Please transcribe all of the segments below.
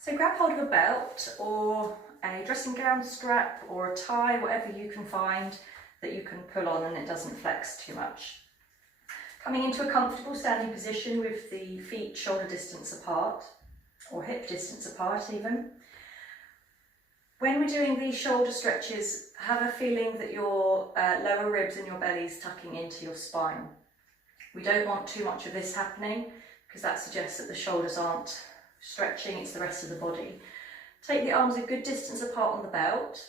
So grab hold of a belt or a dressing gown strap or a tie, whatever you can find that you can pull on and it doesn't flex too much. Coming into a comfortable standing position with the feet shoulder distance apart, or hip distance apart even. When we're doing these shoulder stretches, have a feeling that your lower ribs and your belly is tucking into your spine. We don't want too much of this happening because that suggests that the shoulders aren't stretching, it's the rest of the body. Take the arms a good distance apart on the belt,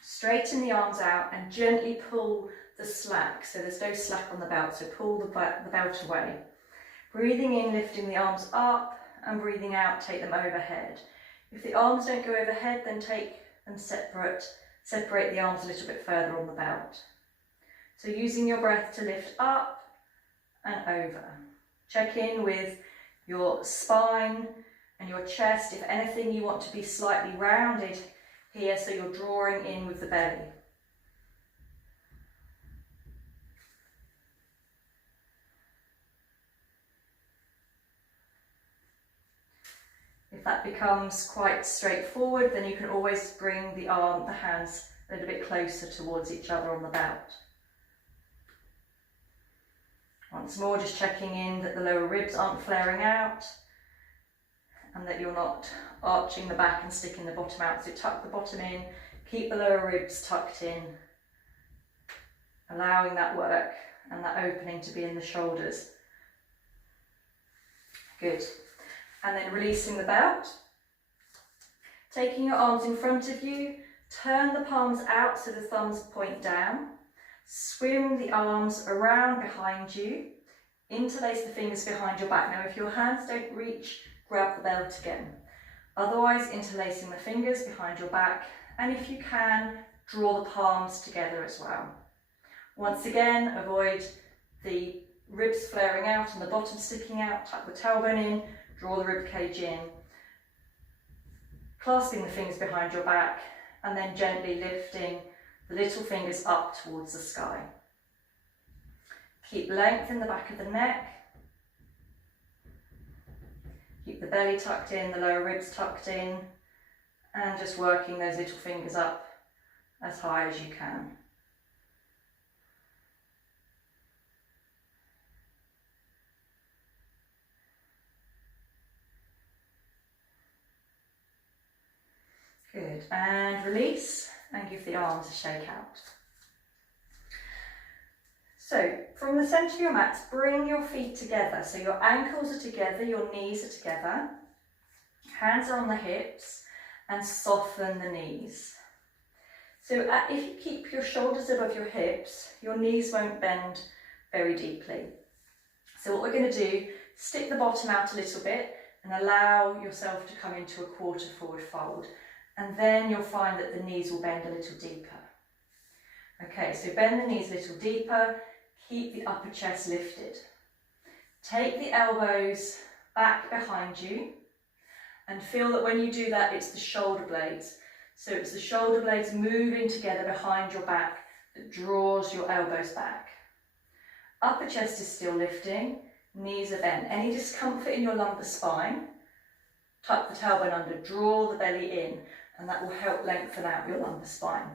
straighten the arms out and gently pull the slack, so there's no slack on the belt, so pull the belt away. Breathing in, lifting the arms up, and breathing out, take them overhead. If the arms don't go overhead, then take them separate the arms a little bit further on the belt. So using your breath to lift up and over. Check in with your spine and your chest. If anything, you want to be slightly rounded here, so you're drawing in with the belly. If that becomes quite straightforward, then you can always bring the hands a little bit closer towards each other on the belt. Once more, just checking in that the lower ribs aren't flaring out and that you're not arching the back and sticking the bottom out. So tuck the bottom in, keep the lower ribs tucked in, allowing that work and that opening to be in the shoulders. Good. And then releasing the belt. Taking your arms in front of you, turn the palms out so the thumbs point down. Swim the arms around behind you. Interlace the fingers behind your back. Now if your hands don't reach, grab the belt again. Otherwise, interlacing the fingers behind your back, and if you can, draw the palms together as well. Once again, avoid the ribs flaring out and the bottom sticking out. Tuck the tailbone in, draw the rib cage in, clasping the fingers behind your back, and then gently lifting the little fingers up towards the sky. Keep length in the back of the neck. Keep the belly tucked in, the lower ribs tucked in, and just working those little fingers up as high as you can. Good, and release and give the arms a shake out. So from the centre of your mat, bring your feet together. So your ankles are together, your knees are together, hands are on the hips, and soften the knees. So if you keep your shoulders above your hips, your knees won't bend very deeply. So what we're going to do, stick the bottom out a little bit and allow yourself to come into a quarter forward fold. And then you'll find that the knees will bend a little deeper. Okay, so bend the knees a little deeper, keep the upper chest lifted. Take the elbows back behind you and feel that when you do that, it's the shoulder blades. So it's the shoulder blades moving together behind your back that draws your elbows back. Upper chest is still lifting, knees are bent. Any discomfort in your lumbar spine, tuck the tailbone under, draw the belly in, and that will help lengthen out your lumbar spine.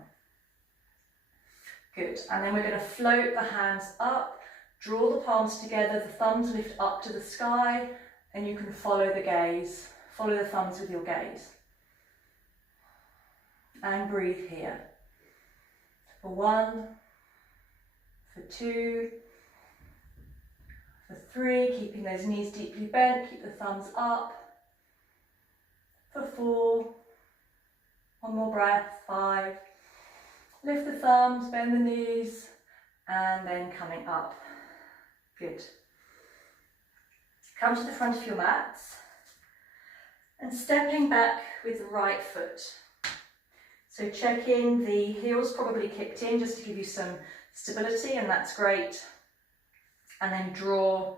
Good, and then we're going to float the hands up, draw the palms together, the thumbs lift up to the sky, and you can follow the gaze, follow the thumbs with your gaze. And breathe here. For 1, for 2, for 3, keeping those knees deeply bent, keep the thumbs up. For 4, one more breath, 5, lift the thumbs, bend the knees, and then coming up. Good. Come to the front of your mats and stepping back with the right foot. So check in, the heels probably kicked in just to give you some stability, and that's great. And then draw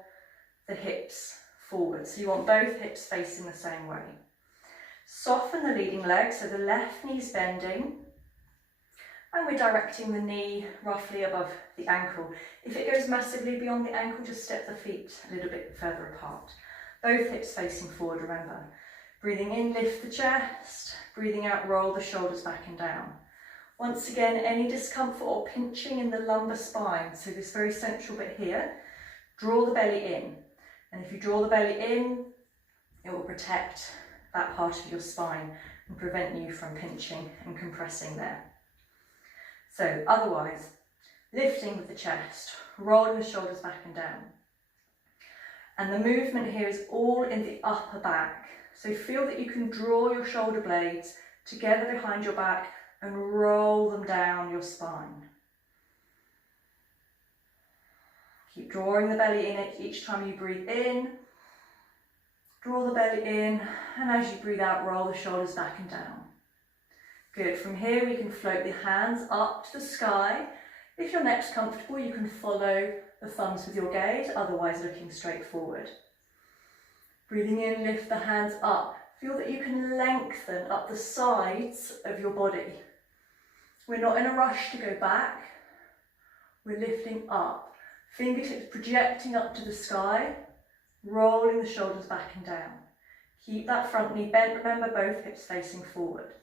the hips forward. So you want both hips facing the same way. Soften the leading leg, so the left knee's bending, and we're directing the knee roughly above the ankle. If it goes massively beyond the ankle, just step the feet a little bit further apart. Both hips facing forward, remember. Breathing in, lift the chest. Breathing out, roll the shoulders back and down. Once again, any discomfort or pinching in the lumbar spine, so this very central bit here, draw the belly in. And if you draw the belly in, it will protect that part of your spine and prevent you from pinching and compressing there. So otherwise, lifting with the chest, rolling the shoulders back and down. And the movement here is all in the upper back. So feel that you can draw your shoulder blades together behind your back and roll them down your spine. Keep drawing the belly in each time you breathe in. Draw the belly in, and as you breathe out, roll the shoulders back and down. Good. From here, we can float the hands up to the sky. If your neck's comfortable, you can follow the thumbs with your gaze, otherwise looking straight forward. Breathing in, lift the hands up. Feel that you can lengthen up the sides of your body. We're not in a rush to go back. We're lifting up. Fingertips projecting up to the sky, rolling the shoulders back and down. Keep that front knee bent. Remember, both hips facing forward.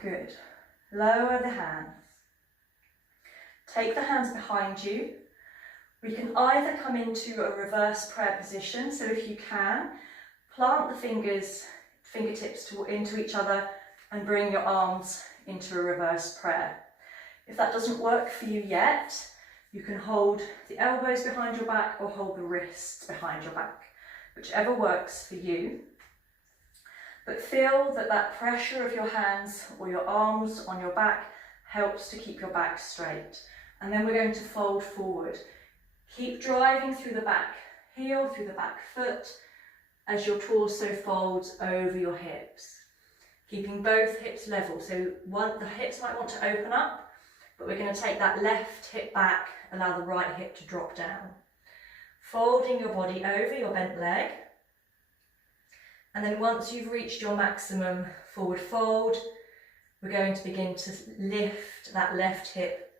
Good. Lower the hands. Take the hands behind you. We can either come into a reverse prayer position, so if you can, plant the fingertips into each other and bring your arms into a reverse prayer. If that doesn't work for you yet, you can hold the elbows behind your back or hold the wrists behind your back, whichever works for you. But feel that that pressure of your hands or your arms on your back helps to keep your back straight. And then we're going to fold forward. Keep driving through the back heel, through the back foot, as your torso folds over your hips. Keeping both hips level. So the hips might want to open up, but we're going to take that left hip back, allow the right hip to drop down. Folding your body over your bent leg. And then once you've reached your maximum forward fold, we're going to begin to lift that left hip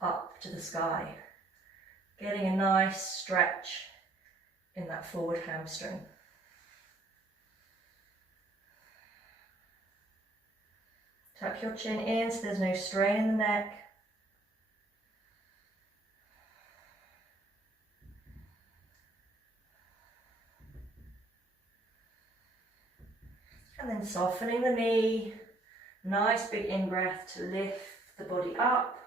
up to the sky. Getting a nice stretch in that forward hamstring. Tuck your chin in so there's no strain in the neck. And then softening the knee. Nice big in-breath to lift the body up.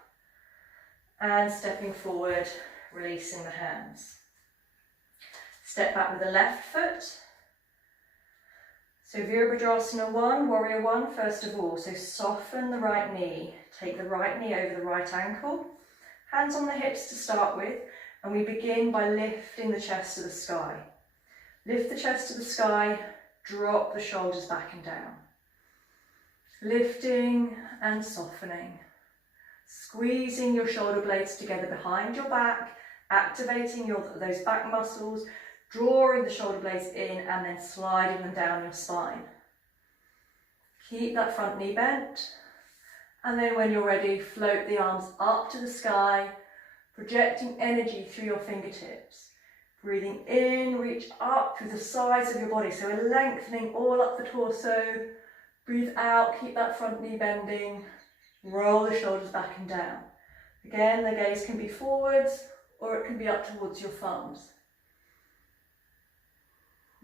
And stepping forward, releasing the hands. Step back with the left foot. So Virabhadrasana 1, Warrior 1 first of all. So soften the right knee. Take the right knee over the right ankle. Hands on the hips to start with. And we begin by lifting the chest to the sky. Lift the chest to the sky. Drop the shoulders back and down. Lifting and softening. Squeezing your shoulder blades together behind your back. Activating those back muscles, drawing the shoulder blades in and then sliding them down your spine. Keep that front knee bent, and then when you're ready, float the arms up to the sky, projecting energy through your fingertips. Breathing in, reach up through the sides of your body, so we're lengthening all up the torso. Breathe out, keep that front knee bending, roll the shoulders back and down. Again, the gaze can be forwards, or it can be up towards your thumbs.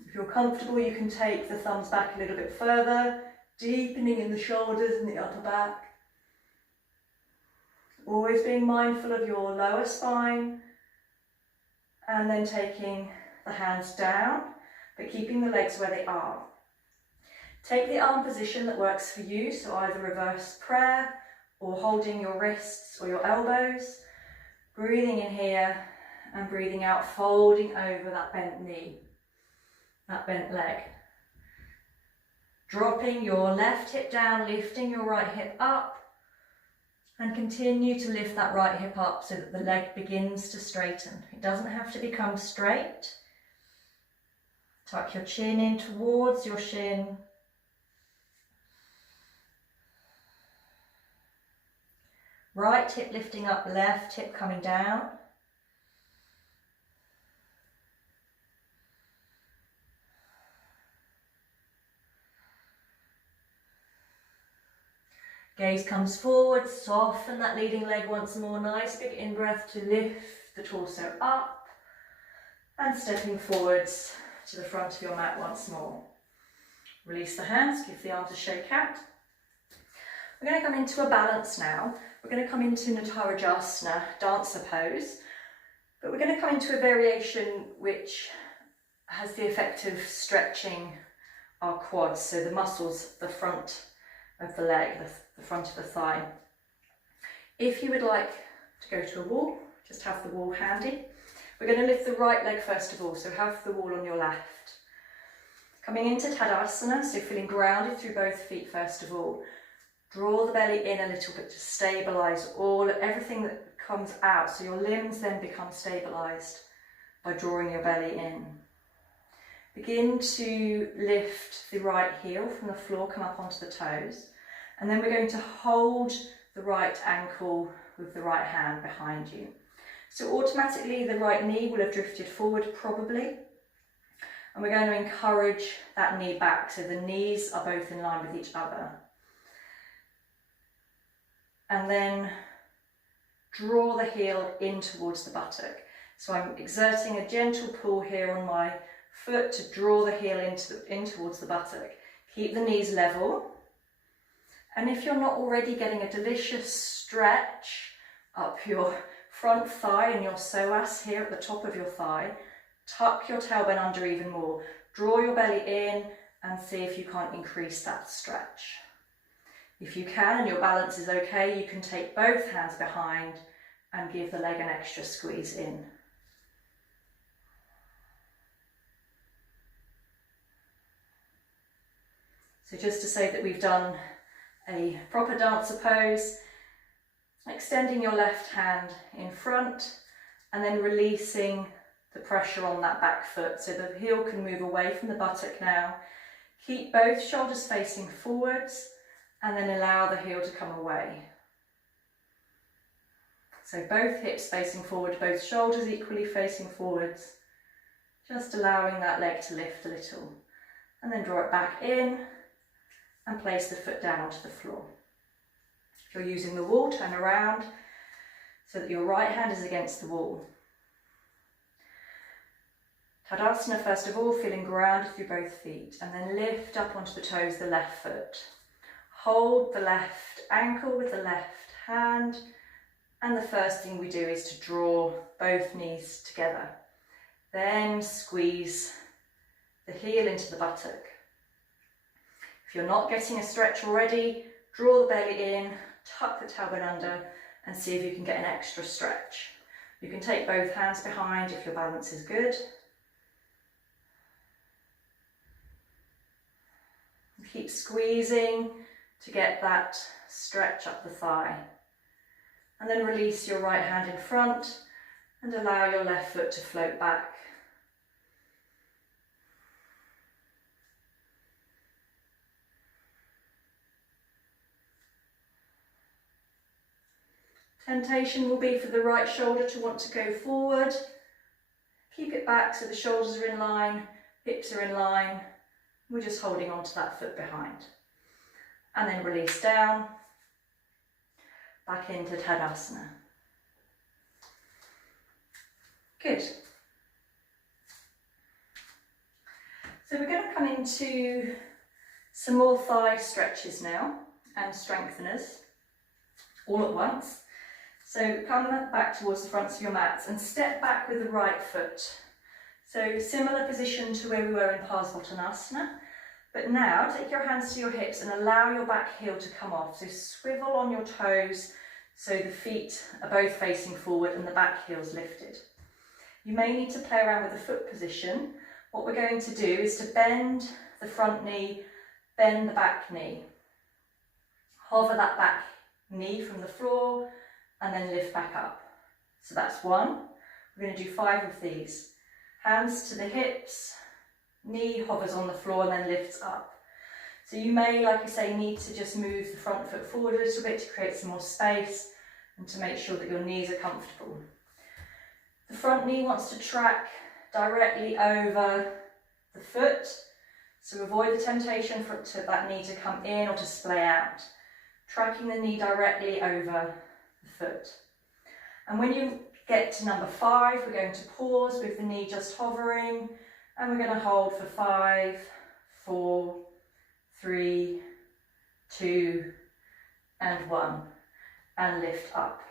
If you're comfortable, you can take the thumbs back a little bit further, deepening in the shoulders and the upper back. Always being mindful of your lower spine, and then taking the hands down, but keeping the legs where they are. Take the arm position that works for you, so either reverse prayer or holding your wrists or your elbows. Breathing in here and breathing out, folding over that bent knee, that bent leg. Dropping your left hip down, lifting your right hip up, and continue to lift that right hip up so that the leg begins to straighten. It doesn't have to become straight. Tuck your chin in towards your shin. Right hip lifting up, left hip coming down. Gaze comes forward, soften that leading leg once more. Nice big in-breath to lift the torso up. And stepping forwards to the front of your mat once more. Release the hands, give the arms a shake out. We're going to come into a balance now. We're going to come into Utkatasana, dancer pose. But we're going to come into a variation which has the effect of stretching our quads, so the muscles, the front of the leg, the front of the thigh. If you would like to go to a wall, just have the wall handy. We're going to lift the right leg first of all, so have the wall on your left. Coming into Tadasana, so feeling grounded through both feet first of all. Draw the belly in a little bit to stabilise everything that comes out, so your limbs then become stabilised by drawing your belly in. Begin to lift the right heel from the floor, come up onto the toes, and then we're going to hold the right ankle with the right hand behind you. So automatically the right knee will have drifted forward probably, and we're going to encourage that knee back so the knees are both in line with each other. And then draw the heel in towards the buttock. So I'm exerting a gentle pull here on my foot to draw the heel in towards the buttock. Keep the knees level. And if you're not already getting a delicious stretch up your front thigh and your psoas here at the top of your thigh, tuck your tailbone under even more. Draw your belly in and see if you can't increase that stretch. If you can and your balance is okay, you can take both hands behind and give the leg an extra squeeze in. So just to say that we've done a proper dancer pose, extending your left hand in front and then releasing the pressure on that back foot so the heel can move away from the buttock now. Keep both shoulders facing forwards and then allow the heel to come away. So both hips facing forward, both shoulders equally facing forwards, just allowing that leg to lift a little. And then draw it back in and place the foot down onto the floor. If you're using the wall, turn around so that your right hand is against the wall. Tadasana first of all, feeling grounded through both feet, and then lift up onto the toes, the left foot. Hold the left ankle with the left hand, and the first thing we do is to draw both knees together. Then squeeze the heel into the buttock. If you're not getting a stretch already, draw the belly in, tuck the tailbone under, and see if you can get an extra stretch. You can take both hands behind if your balance is good. Keep squeezing to get that stretch up the thigh. And then release your right hand in front and allow your left foot to float back. Temptation will be for the right shoulder to want to go forward. Keep it back so the shoulders are in line, hips are in line. We're just holding on to that foot behind. And then release down, back into Tadasana. Good. So we're going to come into some more thigh stretches now and strengtheners all at once. So come back towards the fronts of your mats and step back with the right foot. So similar position to where we were in Parsvottanasana, but now take your hands to your hips and allow your back heel to come off. So swivel on your toes so the feet are both facing forward and the back heel's lifted. You may need to play around with the foot position. What we're going to do is to bend the front knee, bend the back knee. Hover that back knee from the floor and then lift back up. So that's one. We're going to do 5 of these. Hands to the hips, knee hovers on the floor and then lifts up. So you may, like I say, need to just move the front foot forward a little bit to create some more space and to make sure that your knees are comfortable. The front knee wants to track directly over the foot, so avoid the temptation for that knee to come in or to splay out. tracking the knee directly over the foot. And when you get to number 5, we're going to pause with the knee just hovering, and we're going to hold for 5, 4, 3, 2, and 1, and lift up.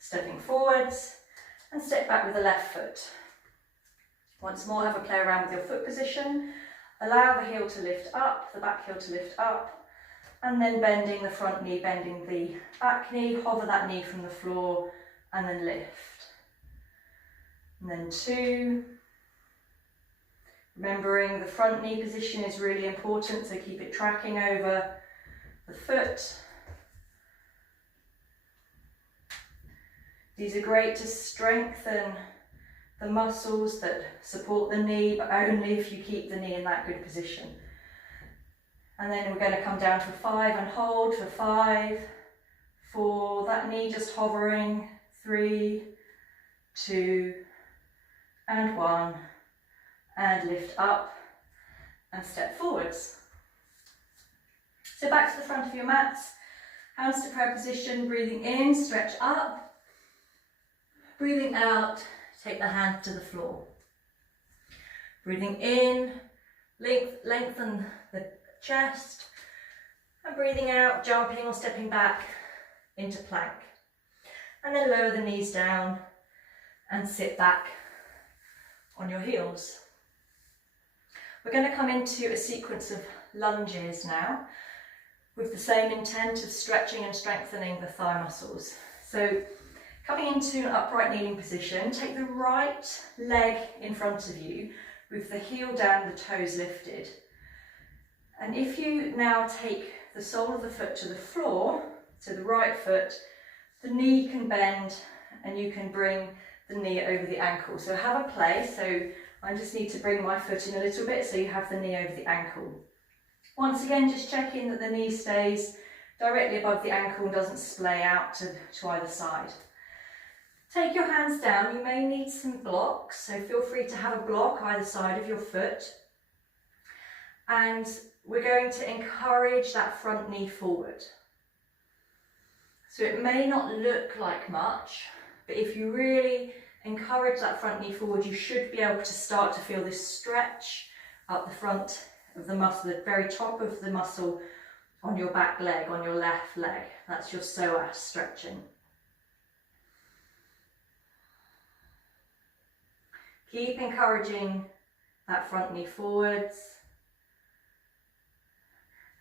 Stepping forwards and step back with the left foot. Once more, have a play around with your foot position. Allow the heel to lift up, the back heel to lift up, and then bending the front knee, bending the back knee, hover that knee from the floor, and then lift. And then 2. Remembering the front knee position is really important, so keep it tracking over the foot. These are great to strengthen the muscles that support the knee, but only if you keep the knee in that good position. And then we're going to come down to 5 and hold for 5, 4, that knee just hovering, 3, 2, and 1, and lift up and step forwards. So back to the front of your mats, hands to prayer position, breathing in, stretch up. Breathing out, take the hand to the floor. Breathing in, lengthen the chest, and breathing out, jumping or stepping back into plank. And then lower the knees down and sit back on your heels. We're going to come into a sequence of lunges now with the same intent of stretching and strengthening the thigh muscles. So coming into an upright kneeling position, take the right leg in front of you with the heel down, the toes lifted. And if you now take the sole of the foot to the floor, to the right foot, the knee can bend and you can bring the knee over the ankle. So have a play. So I just need to bring my foot in a little bit so you have the knee over the ankle. Once again, just check in that the knee stays directly above the ankle and doesn't splay out to either side. Take your hands down. You may need some blocks, so feel free to have a block either side of your foot. And we're going to encourage that front knee forward. So it may not look like much, but if you really encourage that front knee forward, you should be able to start to feel this stretch up the front of the muscle, the very top of the muscle on your back leg, on your left leg. That's your psoas stretching. Keep encouraging that front knee forwards.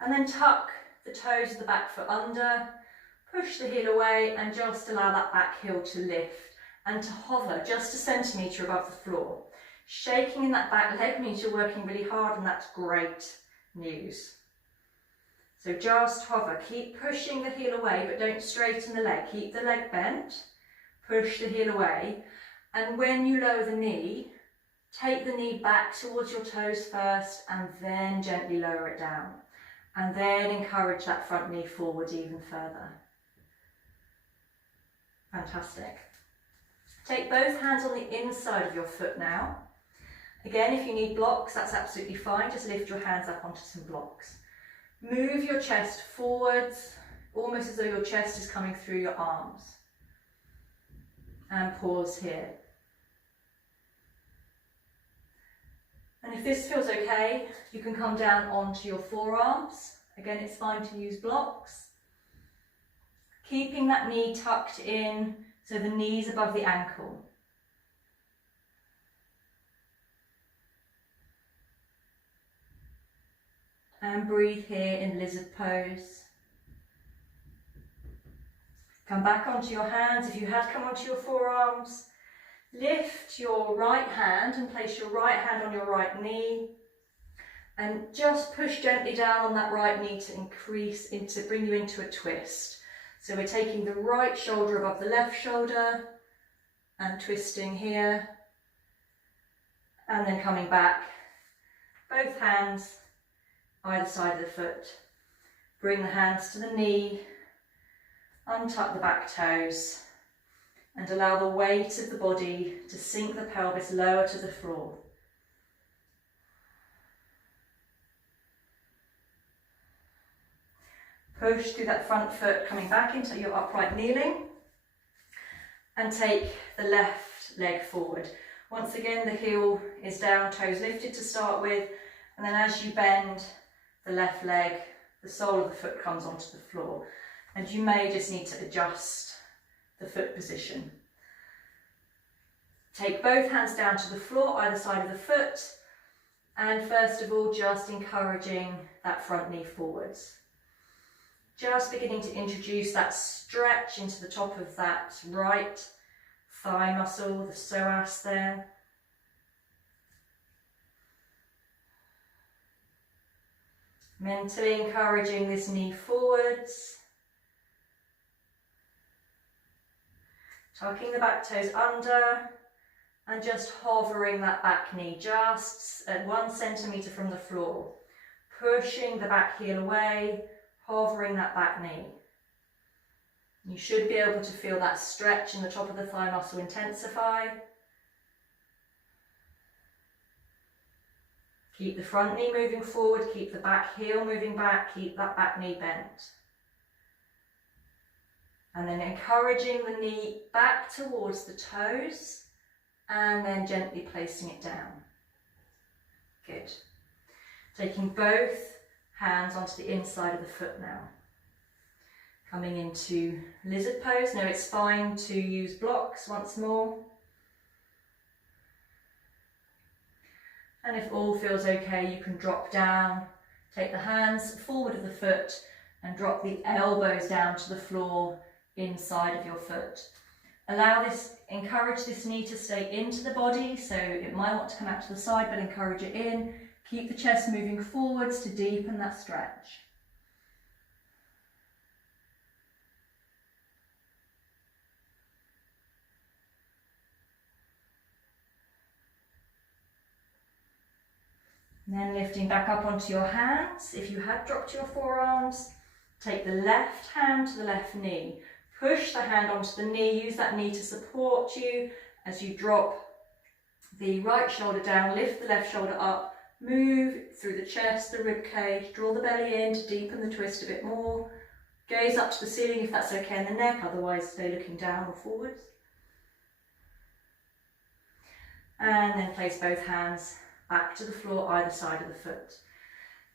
And then tuck the toes of the back foot under, push the heel away and just allow that back heel to lift and to hover just a centimetre above the floor. Shaking in that back leg means you're working really hard, and that's great news. So just hover, keep pushing the heel away, but don't straighten the leg. Keep the leg bent, push the heel away. And when you lower the knee, take the knee back towards your toes first and then gently lower it down. And then encourage that front knee forward even further. Fantastic. Take both hands on the inside of your foot now. Again, if you need blocks, that's absolutely fine. Just lift your hands up onto some blocks. Move your chest forwards, almost as though your chest is coming through your arms. And pause here. And if this feels okay, you can come down onto your forearms. Again, it's fine to use blocks. Keeping that knee tucked in, so the knee's above the ankle. And breathe here in lizard pose. Come back onto your hands. If you had come onto your forearms, lift your right hand and place your right hand on your right knee. And just push gently down on that right knee to bring you into a twist. So we're taking the right shoulder above the left shoulder and twisting here. And then coming back, both hands either side of the foot. Bring the hands to the knee, untuck the back toes, and allow the weight of the body to sink the pelvis lower to the floor. Push through that front foot, coming back into your upright kneeling. And take the left leg forward. Once again, the heel is down, toes lifted to start with. And then as you bend the left leg, the sole of the foot comes onto the floor. And you may just need to adjust the foot position. Take both hands down to the floor, either side of the foot. And first of all, just encouraging that front knee forwards. Just beginning to introduce that stretch into the top of that right thigh muscle, the psoas there. Mentally encouraging this knee forwards. Tucking the back toes under and just hovering that back knee just at 1 centimetre from the floor. Pushing the back heel away, hovering that back knee. You should be able to feel that stretch in the top of the thigh muscle intensify. Keep the front knee moving forward, keep the back heel moving back, keep that back knee bent. And then encouraging the knee back towards the toes and then gently placing it down. Good. Taking both hands onto the inside of the foot now. Coming into lizard pose. Now it's fine to use blocks once more. And if all feels okay, you can drop down. Take the hands forward of the foot and drop the elbows down to the floor inside of your foot. Encourage this knee to stay into the body, so it might want to come out to the side, but encourage it in. Keep the chest moving forwards to deepen that stretch. And then lifting back up onto your hands. If you had dropped your forearms, take the left hand to the left knee. Push the hand onto the knee, use that knee to support you as you drop the right shoulder down, lift the left shoulder up, move through the chest, the rib cage, draw the belly in to deepen the twist a bit more. Gaze up to the ceiling if that's okay in the neck, otherwise stay looking down or forwards. And then place both hands back to the floor, either side of the foot.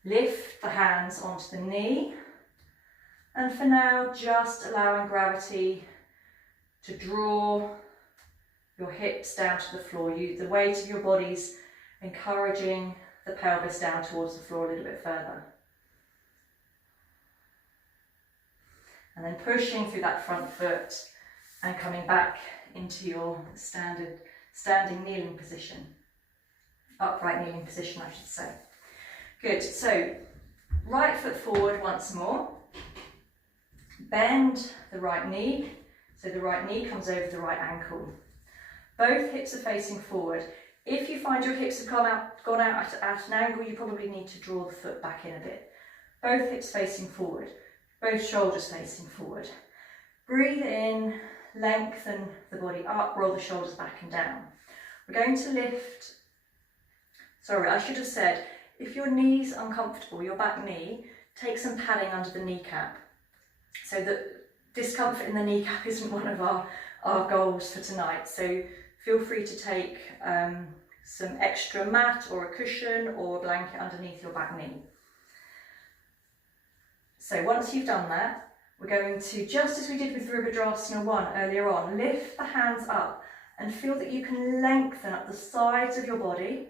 Lift the hands onto the knee. And for now, just allowing gravity to draw your hips down to the floor. The weight of your body's encouraging the pelvis down towards the floor a little bit further. And then pushing through that front foot and coming back into your standing kneeling position. Upright kneeling position, I should say. Good, so right foot forward once more. Bend the right knee, so the right knee comes over the right ankle. Both hips are facing forward. If you find your hips have gone out at an angle, you probably need to draw the foot back in a bit. Both hips facing forward, both shoulders facing forward. Breathe in, lengthen the body up, roll the shoulders back and down. We're going to lift, I should have said, if your knee's uncomfortable, your back knee, take some padding under the kneecap. So that discomfort in the kneecap isn't one of our goals for tonight. So feel free to take some extra mat or a cushion or a blanket underneath your back knee. So once you've done that, we're going to, just as we did with Virabhadrasana 1 earlier on, lift the hands up and feel that you can lengthen up the sides of your body.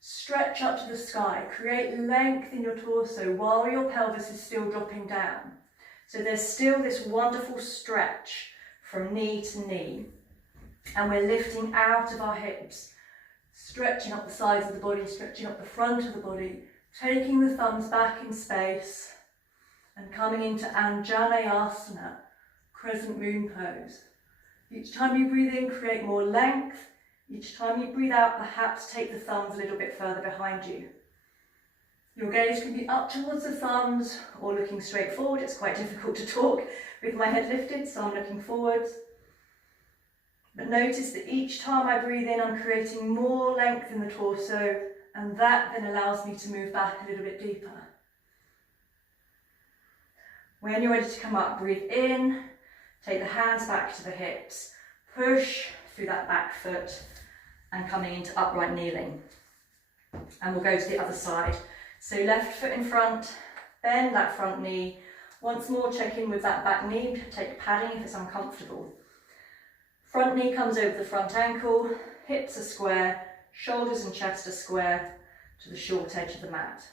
Stretch up to the sky, create length in your torso while your pelvis is still dropping down. So there's still this wonderful stretch from knee to knee. And we're lifting out of our hips, stretching up the sides of the body, stretching up the front of the body, taking the thumbs back in space and coming into Anjaneyasana, crescent moon pose. Each time you breathe in, create more length. Each time you breathe out, perhaps take the thumbs a little bit further behind you. Your gaze can be up towards the thumbs or looking straight forward. It's quite difficult to talk with my head lifted, so I'm looking forwards. But notice that each time I breathe in, I'm creating more length in the torso, and that then allows me to move back a little bit deeper. When you're ready to come up, breathe in, take the hands back to the hips, push through that back foot and coming into upright kneeling. And we'll go to the other side. So left foot in front, bend that front knee. Once more, check in with that back knee, take padding if it's uncomfortable. Front knee comes over the front ankle, hips are square, shoulders and chest are square to the short edge of the mat.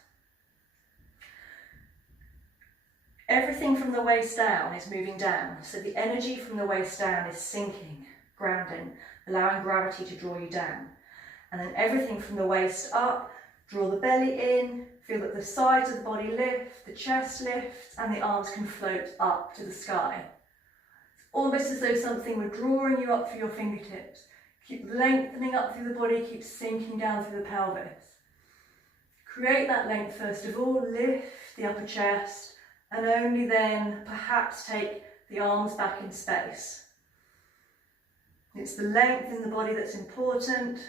Everything from the waist down is moving down, so the energy from the waist down is sinking, grounding, allowing gravity to draw you down. And then everything from the waist up, draw the belly in, feel that the sides of the body lift, the chest lifts, and the arms can float up to the sky. It's almost as though something were drawing you up through your fingertips. Keep lengthening up through the body, keep sinking down through the pelvis. Create that length first of all, lift the upper chest, and only then perhaps take the arms back in space. It's the length in the body that's important,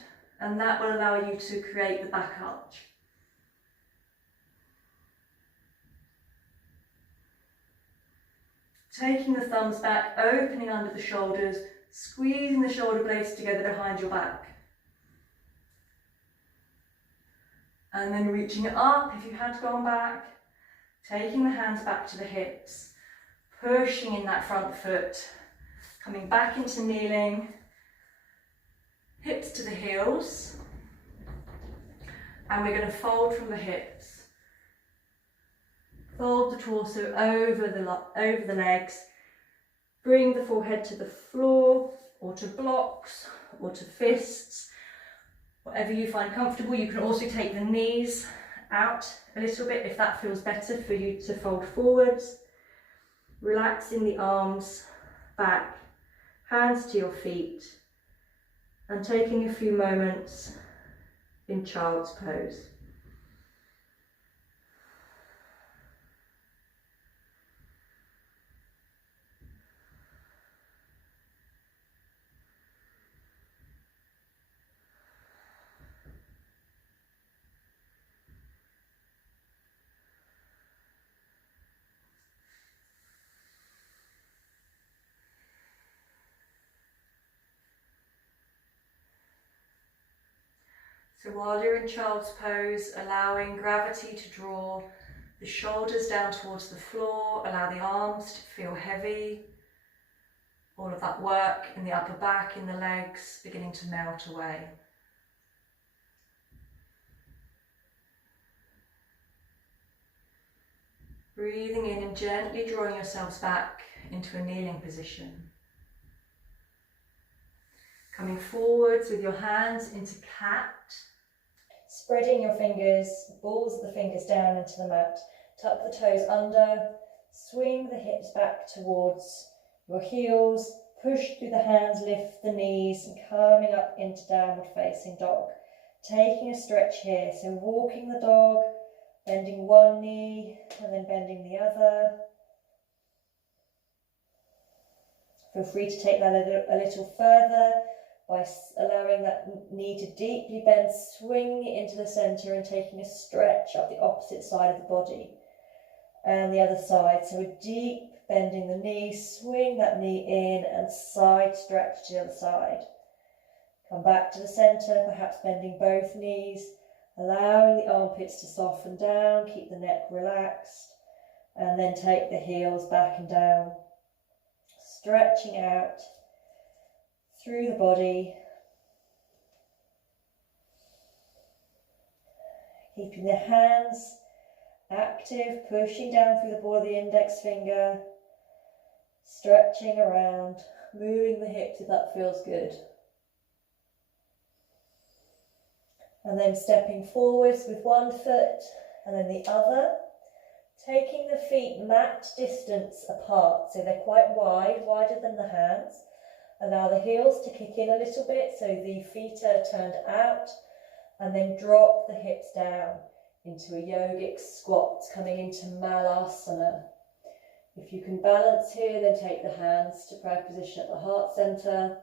and that will allow you to create the back arch. Taking the thumbs back, opening under the shoulders, squeezing the shoulder blades together behind your back. And then reaching it up if you had gone back, taking the hands back to the hips, pushing in that front foot, coming back into kneeling, hips to the heels, and we're going to fold from the hips. Fold the torso over the legs, bring the forehead to the floor, or to blocks, or to fists, whatever you find comfortable. You can also take the knees out a little bit if that feels better for you to fold forwards. Relaxing the arms back, hands to your feet, and taking a few moments in child's pose. So while you're in child's pose, allowing gravity to draw the shoulders down towards the floor, allow the arms to feel heavy. All of that work in the upper back, in the legs, beginning to melt away. Breathing in and gently drawing yourselves back into a kneeling position. Coming forwards with your hands into cat. Spreading your fingers, balls of the fingers down into the mat. Tuck the toes under, swing the hips back towards your heels, push through the hands, lift the knees, and coming up into downward facing dog. Taking a stretch here, so walking the dog, bending one knee and then bending the other. Feel free to take that a little further by allowing that knee to deeply bend, swinging it into the centre and taking a stretch up the opposite side of the body. And the other side, so a deep bending the knee, swing that knee in and side stretch to the other side. Come back to the centre, perhaps bending both knees, allowing the armpits to soften down, keep the neck relaxed, and then take the heels back and down, stretching out through the body, keeping the hands active, pushing down through the ball of the index finger, stretching around, moving the hips if that feels good. And then stepping forwards with one foot and then the other, taking the feet mat distance apart, so they're quite wide, wider than the hands. Allow the heels to kick in a little bit so the feet are turned out, and then drop the hips down into a yogic squat, coming into Malasana. If you can balance here, then take the hands to prayer position at the heart center,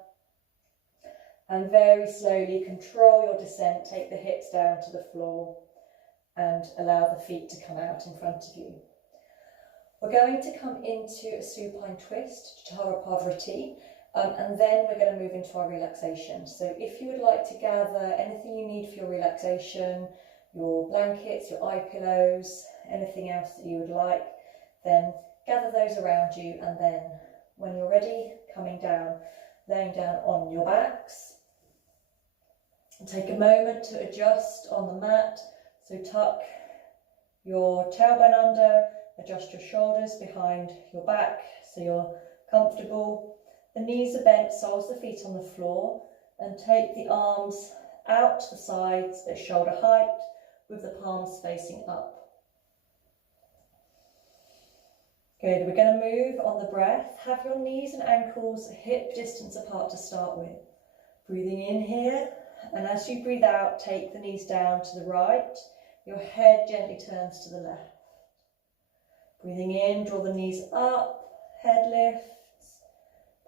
and very slowly control your descent, take the hips down to the floor and allow the feet to come out in front of you. We're going to come into a supine twist, Jatthara parivrtta, and then we're going to move into our relaxation. So if you would like to gather anything you need for your relaxation, your blankets, your eye pillows, anything else that you would like, then gather those around you, and then when you're ready, coming down, laying down on your backs. And take a moment to adjust on the mat. So tuck your tailbone under, adjust your shoulders behind your back so you're comfortable. The knees are bent, soles of the feet on the floor, and take the arms out to the sides at shoulder height with the palms facing up. Good, we're going to move on the breath. Have your knees and ankles hip distance apart to start with. Breathing in here, and as you breathe out, take the knees down to the right. Your head gently turns to the left. Breathing in, draw the knees up, head lifts.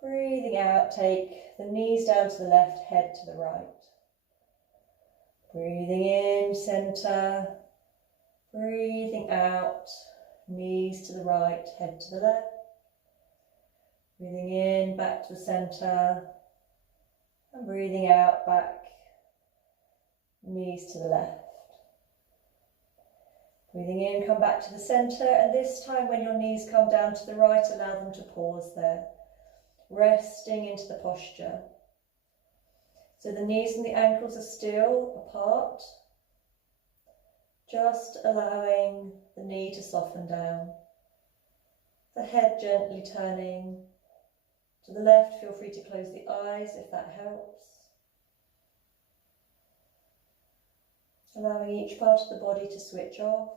Breathing out, take the knees down to the left, head to the right. Breathing in, centre. Breathing out, knees to the right, head to the left. Breathing in, back to the centre. And breathing out, back, knees to the left. Breathing in, come back to the centre, and this time when your knees come down to the right, allow them to pause there, resting into the posture. So the knees and the ankles are still apart, just allowing the knee to soften down. The head gently turning to the left. Feel free to close the eyes if that helps. Allowing each part of the body to switch off.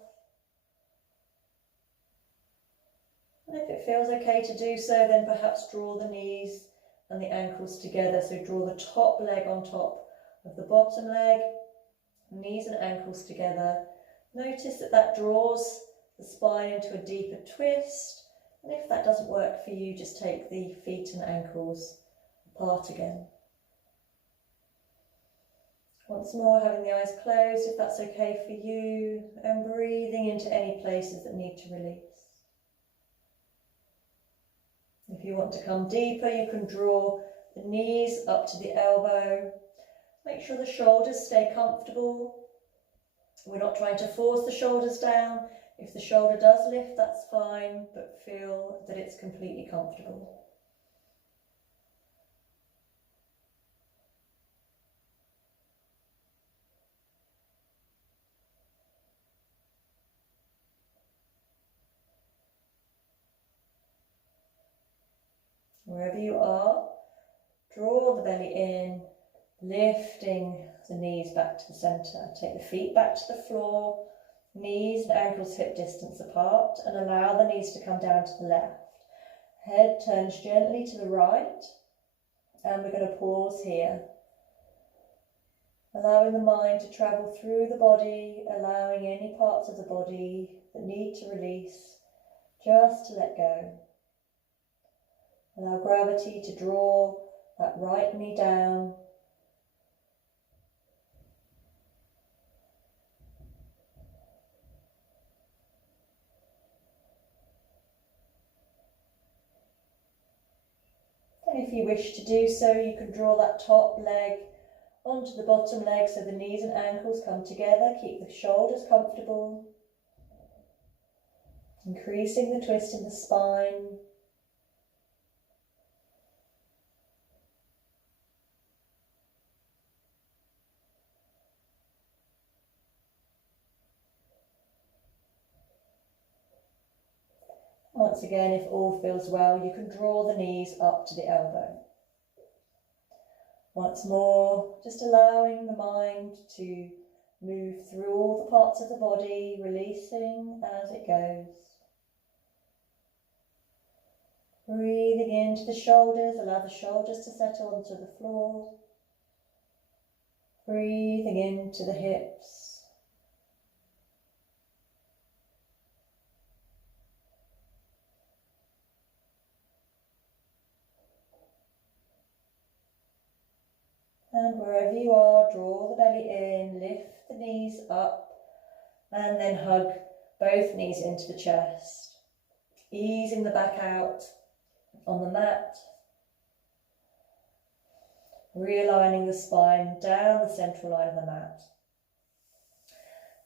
And if it feels okay to do so, then perhaps draw the knees and the ankles together. So draw the top leg on top of the bottom leg, knees and ankles together. Notice that that draws the spine into a deeper twist. And if that doesn't work for you, just take the feet and ankles apart again. Once more, having the eyes closed, if that's okay for you, and breathing into any places that need to release. If you want to come deeper, you can draw the knees up to the elbow. Make sure the shoulders stay comfortable. We're not trying to force the shoulders down. If the shoulder does lift, that's fine, but feel that it's completely comfortable. Wherever you are, draw the belly in, lifting the knees back to the centre. Take the feet back to the floor, knees and ankles hip distance apart, and allow the knees to come down to the left. Head turns gently to the right, and we're going to pause here. Allowing the mind to travel through the body, allowing any parts of the body that need to release, just to let go. Allow gravity to draw that right knee down. And if you wish to do so, you can draw that top leg onto the bottom leg so the knees and ankles come together. Keep the shoulders comfortable. Increasing the twist in the spine. Once again, if all feels well, you can draw the knees up to the elbow. Once more, just allowing the mind to move through all the parts of the body, releasing as it goes. Breathing into the shoulders, allow the shoulders to settle onto the floor. Breathing into the hips. And wherever you are, draw the belly in, lift the knees up, and then hug both knees into the chest. Easing the back out on the mat. Realigning the spine down the central line of the mat.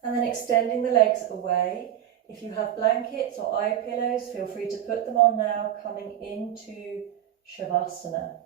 And then extending the legs away. If you have blankets or eye pillows, feel free to put them on now, coming into Shavasana.